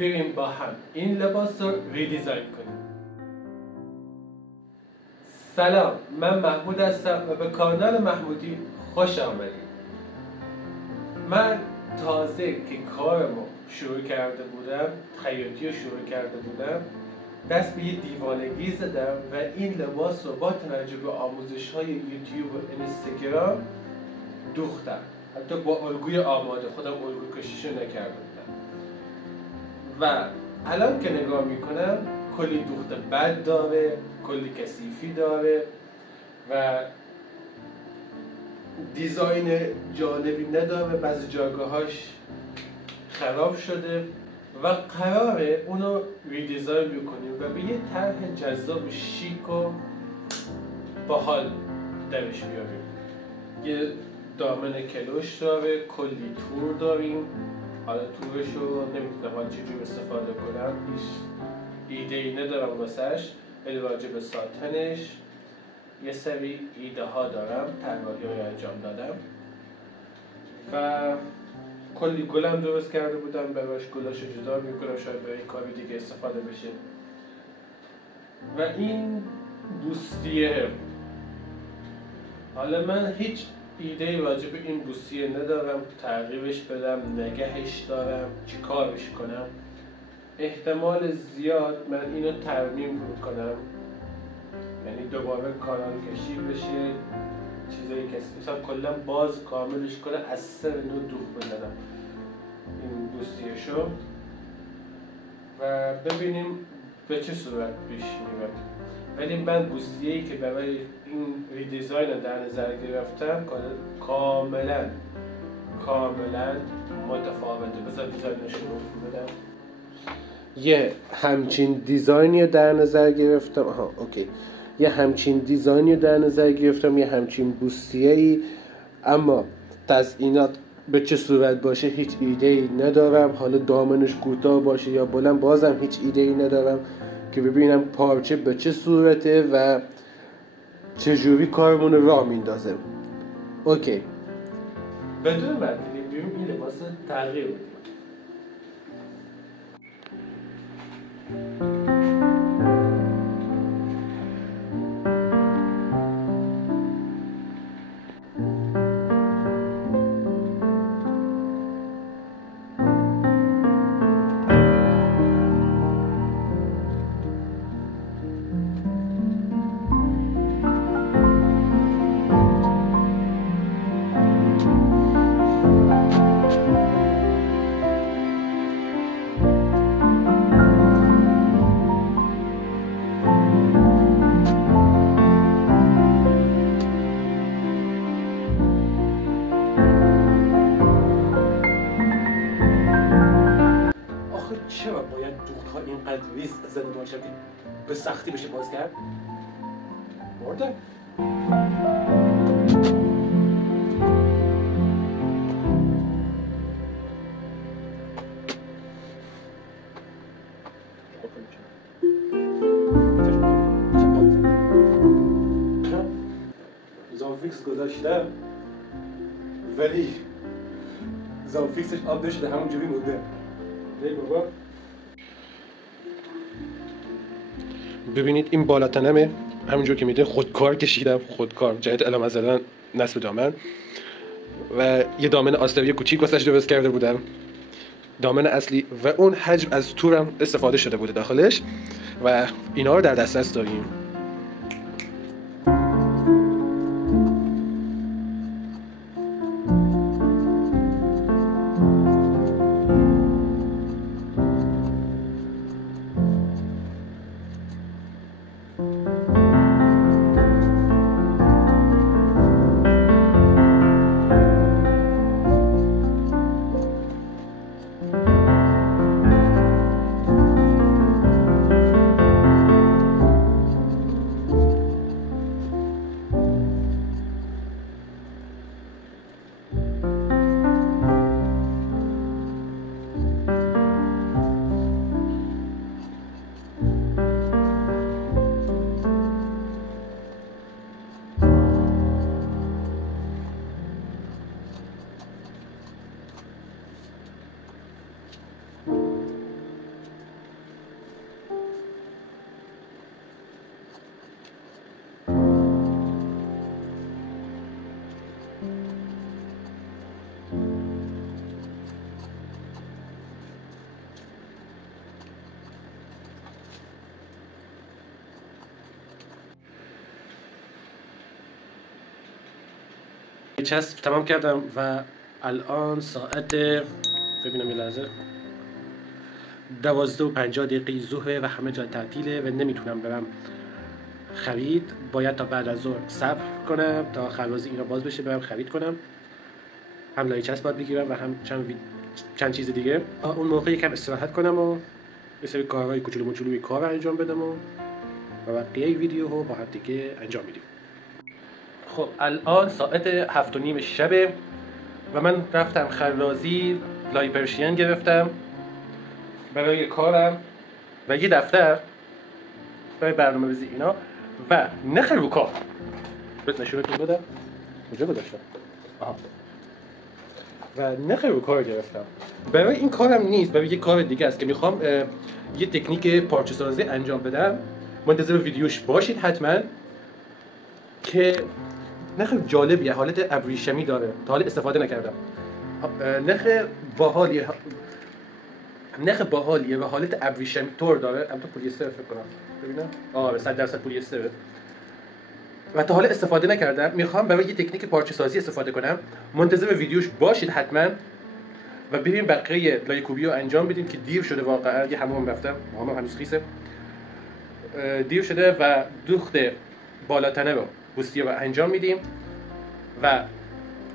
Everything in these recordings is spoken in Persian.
بریم با هم این لباس رو ریدیزاین کنیم. سلام، من محمود هستم و به کانال محمودی خوش آمدید. من تازه که کارمو شروع کرده بودم، خیاطی رو شروع کرده بودم، دست به یه دیوانگی زدم و این لباس رو با توجه به آموزش‌های یوتیوب و اینستاگرام دوختم. حتی با الگوی آماده، خودم الگو کشیشو نکرده بودم و الان که نگاه میکنم کلی دوخت بد داره، کلی کثیفی داره و دیزاین جالبی نداره، بعضی جایگاهاش خراب شده و قراره اونو ریدیزاین بکنیم و به یه طرح جذاب و شیک و باحال درش بیاریم. یه دامن کلوش داره، کلی تور داریم. حالا تورشو نمیتونم حالا چجور استفاده کنم، هیچ ایده ای ندارم واسش، ولی راجع به ساتنش یه سری ایده ها دارم، طراحی رو انجام دادم و کلی گلم درست کرده بودم، براش گلاشو جدا میکنم، شاید برای کاری دیگه استفاده بشه. و این بوستیه، حالا من هیچ ایده راجع به این بوستیه ندارم، تغییرش بدم، نگهش دارم، چی کارش کنم. احتمال زیاد من اینو ترمیم کنم، یعنی دوباره کانال کشی بشه، چیزایی که مثلا کلا باز کاملش کنه، از سر نو دوخ بزنم این بوستیه‌شو و ببینیم به چه صورت پیش میاد. ولی من بوستیه‌ای که برای این ریدیزاین رو در نظر گرفتم کاملا متفاوته. بذار دیزاینش رو بدم. یه همچین دیزاینی در نظر گرفتم. یه همچین دیزاینی در نظر گرفتم، یه همچین بوستیه‌ای، اما تزیینات به چه صورت باشه هیچ ایده‌ای ندارم. حالا دامنش کوتاه باشه یا بلند، بازم هیچ ایده‌ای ندارم که ببینم پارچه به چه صورته و چجوری کارمون رو راه میندازه. اوکی، بدون مدلی بریم این لباس تغییر بدیم. چرا باید دوخت‌ها اینقدر ریز زده باشه که به سختی بشه باز کرد؟ مردم؟ زانفیکس گذاشته ولی زانفیکسش آب نشده، همونجوری مونده. بابا ببینید این بالاتنمه، همونجور که میدونید خودکار کشیدم، خودکار جهت علامت زدن نصب دامن و یه دامن آستوی کوچیک واسش درست کرده بودم، دامن اصلی و اون حجم از تورم استفاده شده بوده داخلش و اینا رو در دسترس داریم. چسب تمام کردم و الان ساعت ببینم یه لحظه 12:50 ظهره و همه جا تعطیله و نمیتونم برم خرید. باید تا بعد از ظهر صبر کنم تا خرازی اینا باز بشه برم خرید کنم. هم لای چسب باید بگیرم و هم چند چیز دیگه. اون موقع یکم استراحت کنم و یه سری کارهای کوچولو موچولوی کار انجام بدم و بقیه ویدیو رو با هم دیگه انجام میدیم. خب الان ساعت 7:30 شبه و من رفتم خرازی لای پرشین گرفتم برای کارم و یه دفتر برای برنامه‌ریزی اینا و نخ رو کار بهت نشونتون بدم کجا گذاشتم. و نخ رو کار گرفتم. برای این کارم نیست، برای یه کار دیگه است که میخوام یه تکنیک پارچه سازی انجام بدم. منتظر ویدیوش باشید حتما که نخ جالبیه، حالت ابریشمی داره، تا حالا استفاده نکردم. نخ باحالیه و حالت ابریشمی طور داره. البته پلیستر فکر کنم ببینم. آره 100% پلیستره و تا حالا استفاده نکردم. میخوام برای یه تکنیک پارچه سازی استفاده کنم. منتظر ویدیوش باشید حتما و ببین بقیه لای کوبی رو انجام بدیم که دیر شده واقعا. یه حمام رفتم، حمام هنوز خیسه، دیر شده و دوخت بالاتنه رو بوستی رو انجام میدیم و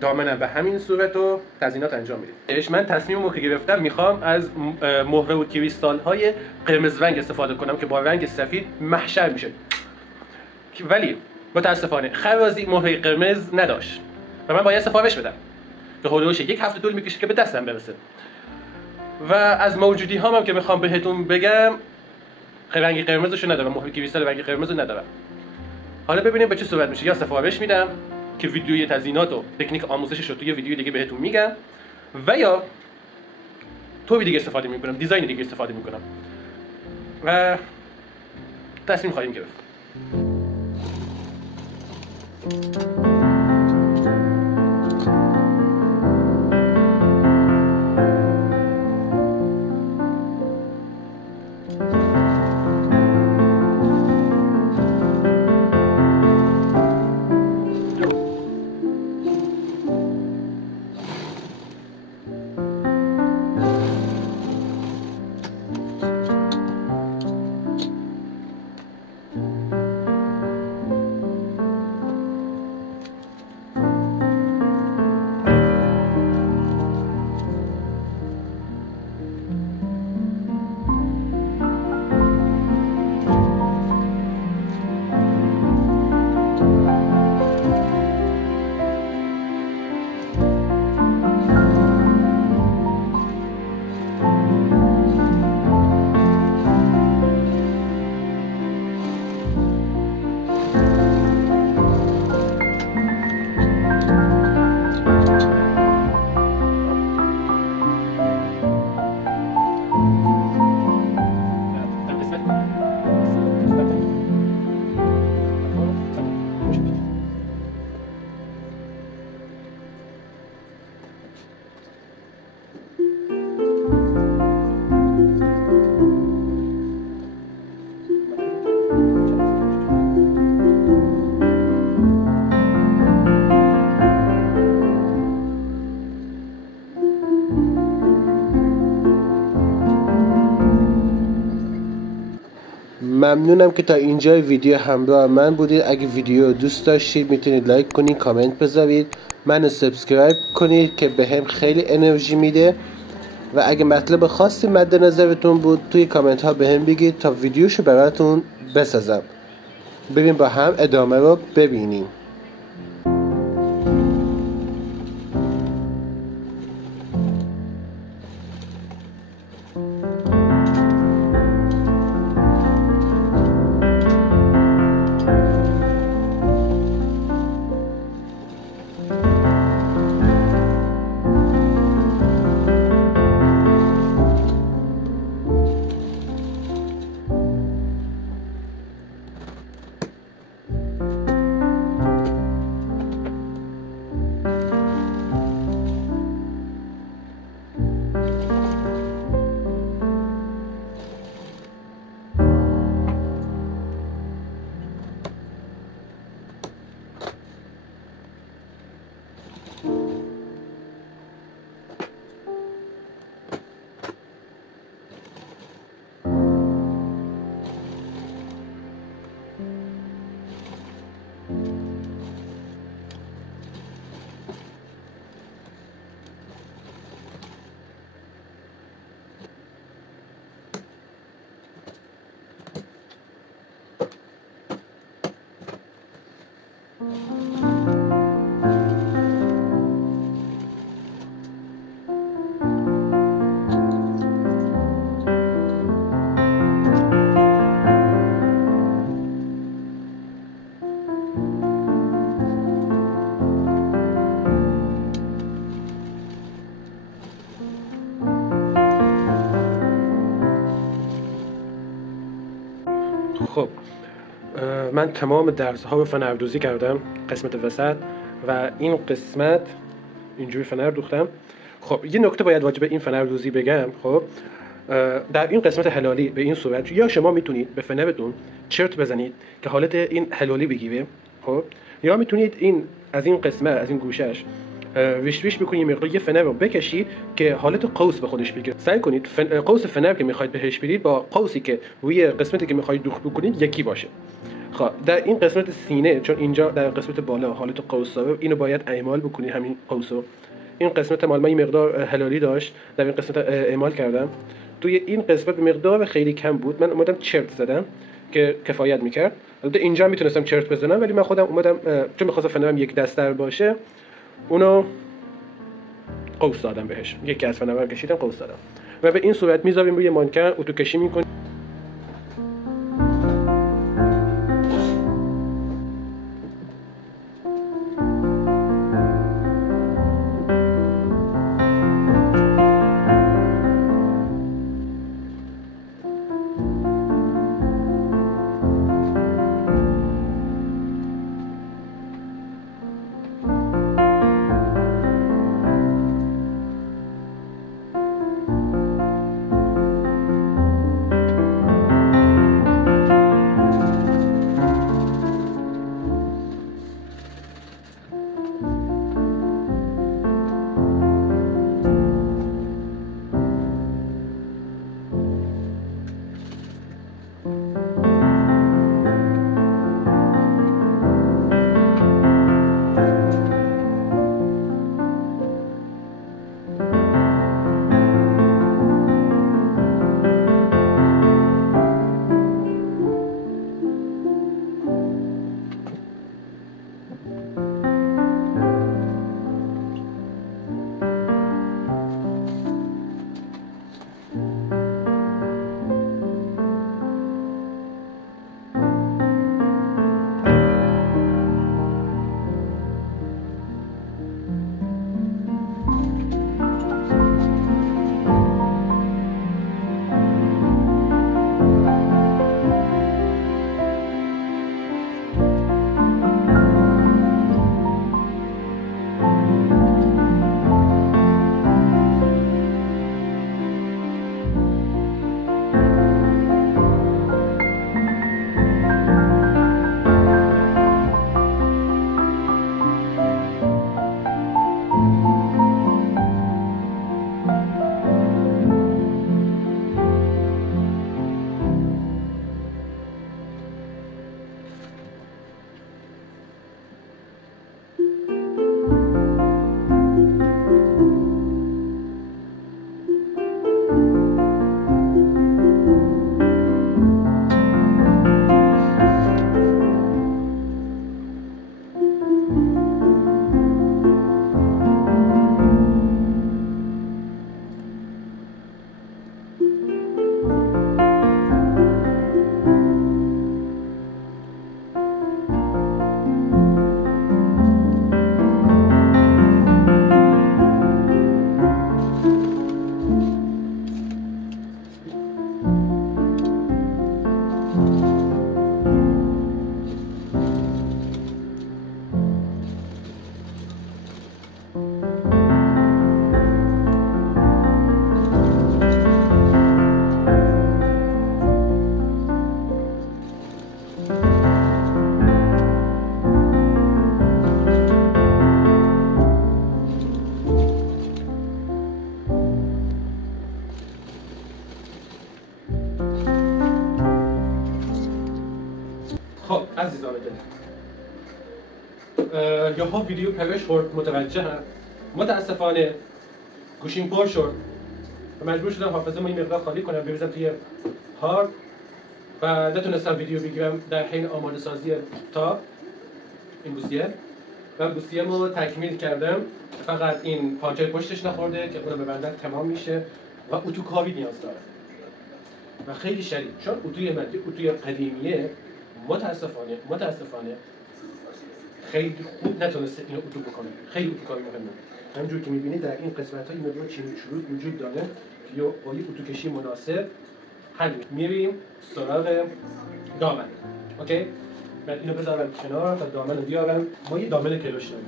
دامنم به همین صورت و تزیینات انجام میدیم. من تصمیممو که گرفتم میخوام از مهره و کریستال های قرمز رنگ استفاده کنم که با رنگ سفید محشر میشه، ولی متاسفانه خرازی مهره قرمز نداشت و من باید سفارش بدم که حدودش 1 هفته طول میکشه که به دستم برسه. و از موجودی هم که میخوام بهتون بگم رنگ قرمزشو ندارم، مهره کریستال رنگ قرمزو ندارم. حالا ببینیم به چه صورت میشه. یا سفارش میدم که ویدیوی تزیینات و تکنیک آموزشش رو توی ویدیو دیگه بهتون میگم و یا طوری دیگه استفاده میکنم، دیزاین دیگه استفاده میکنم و تصمیم خواهیم گرفت. ممنونم که تا اینجای ویدیو همراه من بودید. اگه ویدیو رو دوست داشتید میتونید لایک کنید، کامنت بذارید، منو سابسکرایب کنید که بهم خیلی انرژی میده و اگه مطلب خاصی مد نظرتون بود توی کامنت ها بهم بگید تا ویدیوشو براتون بسازم. بریم با هم ادامه رو ببینیم. خب من تمام درس‌ها به فنردوزی کردم، قسمت وسط و این قسمت اینجوری فنر دوختم. خب یه نکته باید واجب این فنردوزی بگم. خب در این قسمت حلالی به این صورت یا شما میتونید به فنرتون چرت بزنید که حالت این حلالی بگیره، خب، یا میتونید این از این قسمت از این گوشش ویش ویش بکنید، مقدار یه فنر رو بکشید که حالت قوس به خودش بگیره. سعی کنید قوس فنر که میخواید بهش بدید با قوسی که روی قسمتی که میخواید دوخت بکنید یکی باشه. خب در این قسمت سینه، چون اینجا در قسمت بالا حالت قوس داره، اینو باید اعمال بکنید همین قوسو. این قسمت مال من این مقدار حلالی داشت، در این قسمت اعمال کردم. توی این قسمت مقدار خیلی کم بود، من اومدم چرت زدم که کفایت میکرد. البته اینجا میتونستم چرت بزنم ولی من خودم اومدم چون می‌خواستم فنرم یک دستر باشه اونو قوس دادم بهش، یکی از فنرها کشیدم قوس دادم و به این صورت میذاریم روی مانکن، اتو کشی میکنیم. خب عزیزان دلم، یاها ویدیو پرش خورد متوجه هم. متاسفانه گوشیم پر شد و مجبور شدم حافظه ما این مقدار خالی کنم بریزم توی هارد و نتونستم ویدیو بگیرم در حین آماده سازی تا این بوسیه و بوسیه رو تکمیل کردم. فقط این پانچه پشتش نخورده که اونو ببندن تمام میشه و اتوکاوی نیاز داره و خیلی شدید، چون اتوی من اتوی قدیمیه متاسفانه خیلی خوب نتونسته اینو اتو بکنه. خیلی اتوکاوی مهمه. همونجور که میبینید در این قسمت ها این مقدار چین چروک وجود داره که با یک اتوکشی مناسب همین میریم سراغ دامن. اوکی؟ من اینو بذارم کنار تا دامن رو بیارم. ما یه دامن کلوش داریم.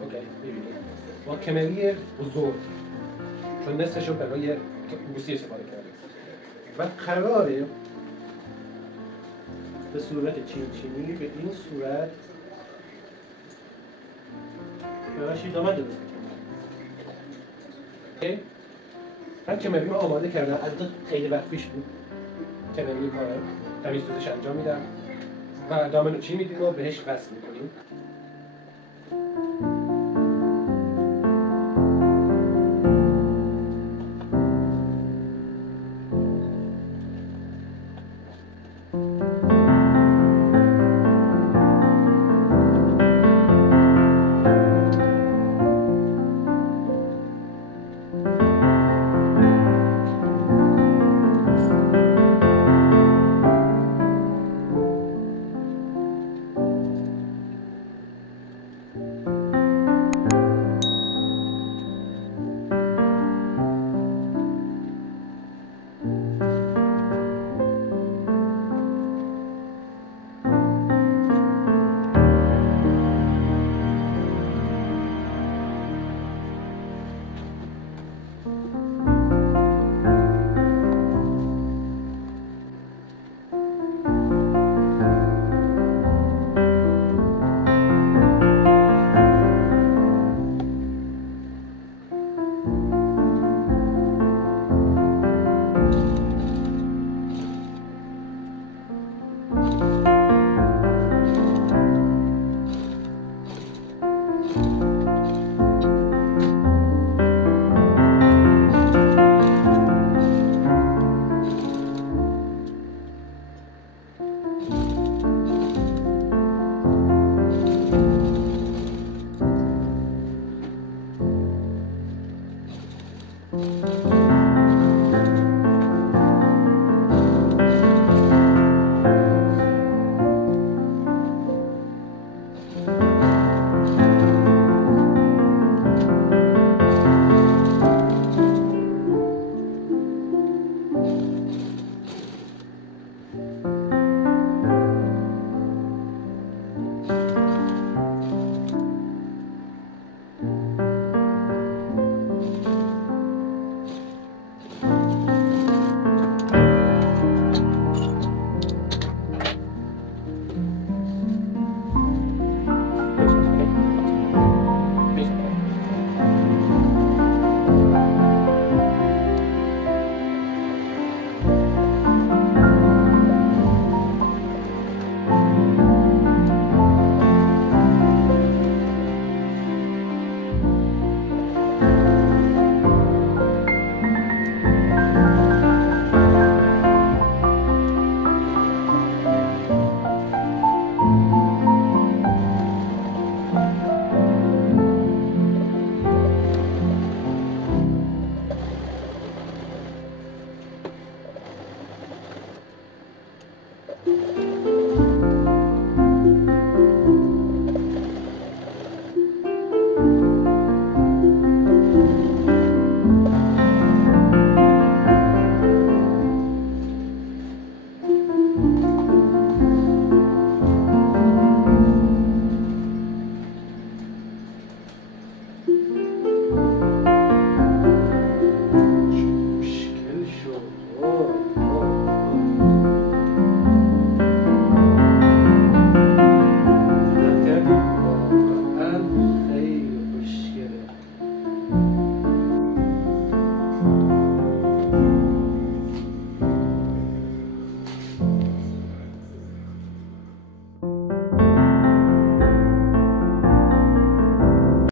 اوکی، ببینید با کمری بزرگ چون نصفش رو برای بوسی استفاده کردیم و قراره به صورت چینی به این صورت براش یه دامن درست میکنم. اوکی؟ من کمری رو آماده کردم. البته خیلی وقت پیش بود کمری کارم، تمیز دوزش انجام میدم و دامن رو چی میدیم و بهش وصل میکنیم.